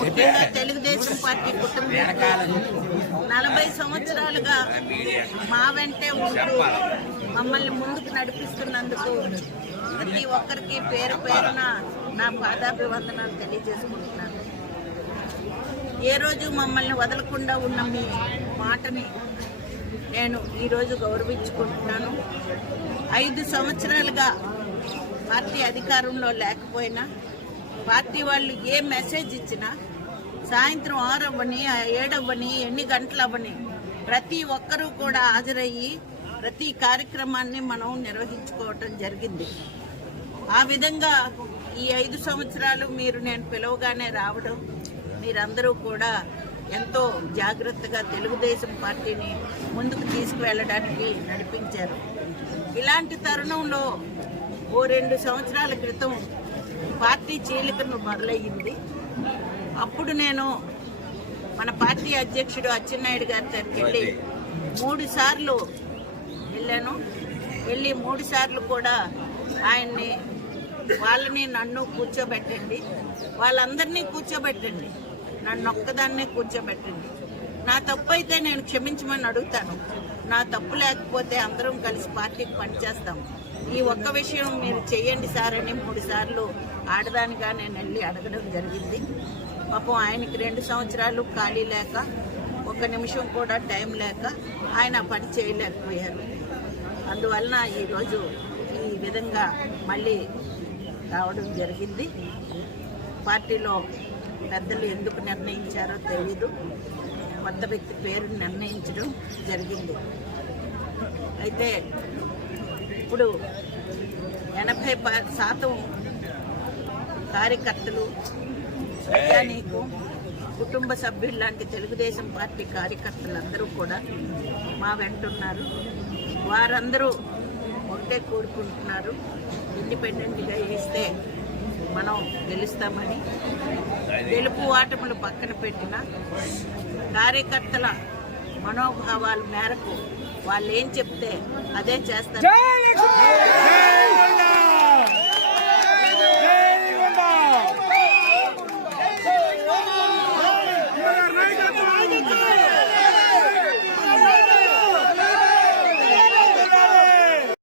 ముఖ్యంగా తెలుగుదేశం పార్టీ కుటుంబం. నలభై సంవత్సరాలుగా మా వెంటే ఉంటూ మమ్మల్ని ముందుకు నడిపిస్తున్నందుకు ప్రతి ఒక్కరికి పేరు పేరున నా పాదాభివందనాలు తెలియజేసుకుంటున్నాను. ఏ రోజు మమ్మల్ని వదలకుండా ఉన్న మీ మాటని నేను ఈరోజు గౌరవించుకుంటున్నాను. ఐదు సంవత్సరాలుగా పార్టీ అధికారంలో లేకపోయినా పార్టీ వాళ్ళు ఏ మెసేజ్ ఇచ్చినా సాయంత్రం ఆరు అవ్వని ఏడవ్వని ఎన్ని గంటలు అవ్వని ప్రతి ఒక్కరూ కూడా హాజరయ్యి ప్రతి కార్యక్రమాన్ని మనం నిర్వహించుకోవటం జరిగింది. ఆ విధంగా ఈ ఐదు సంవత్సరాలు మీరు నేను పిలవగానే రావడం మీరందరూ కూడా ఎంతో జాగ్రత్తగా తెలుగుదేశం పార్టీని ముందుకు తీసుకువెళ్ళడానికి నడిపించారు. ఇలాంటి తరుణంలో ఓ రెండు సంవత్సరాల క్రితం పార్టీ చీలికను మొదలయ్యింది. అప్పుడు నేను మన పార్టీ అధ్యక్షుడు అచ్చెన్నాయుడు గారి దగ్గరికి వెళ్ళి మూడు సార్లు వెళ్ళాను. వెళ్ళి మూడు సార్లు కూడా ఆయన్ని వాళ్ళని నన్ను కూర్చోబెట్టండి. వాళ్ళందరినీ కూర్చోబెట్టండి. నన్ను ఒక్కదాన్నే కూర్చోబెట్టండి. నా తప్పు అయితే నేను క్షమించమని అడుగుతాను. నా తప్పు లేకపోతే అందరం కలిసి పార్టీకి పనిచేస్తాం. ఈ ఒక్క విషయం మీరు చేయండి సార్ అని మూడు సార్లు ఆడదానిగా నేను వెళ్ళి అడగడం జరిగింది. పాపం ఆయనకి రెండు సంవత్సరాలు ఖాళీ లేక ఒక నిమిషం కూడా టైం లేక ఆయన పని చేయలేకపోయారు. అందువలన ఈరోజు ఈ విధంగా మళ్ళీ రావడం జరిగింది. పార్టీలో పెద్దలు ఎందుకు నిర్ణయించారో తెలియదు కొత్త వ్యక్తి పేరు నిర్ణయించడం జరిగింది. అయితే ఇప్పుడు ఎనభై ప- శాతం కార్యకర్తలు ప్రజానీకు కుటుంబ సభ్యులు లాంటి తెలుగుదేశం పార్టీ కార్యకర్తలందరూ కూడా మా వెంటున్నారు వారందరూ ఒకటే కోరుకుంటున్నారు. ఇండిపెండెంట్గా వేస్తే మనం గెలుస్తామని గెలుపు ఆటములు పక్కన పెట్టిన కార్యకర్తల మనోభావాల మేరకు వాళ్ళు ఏం చెప్తే అదే చేస్తారు.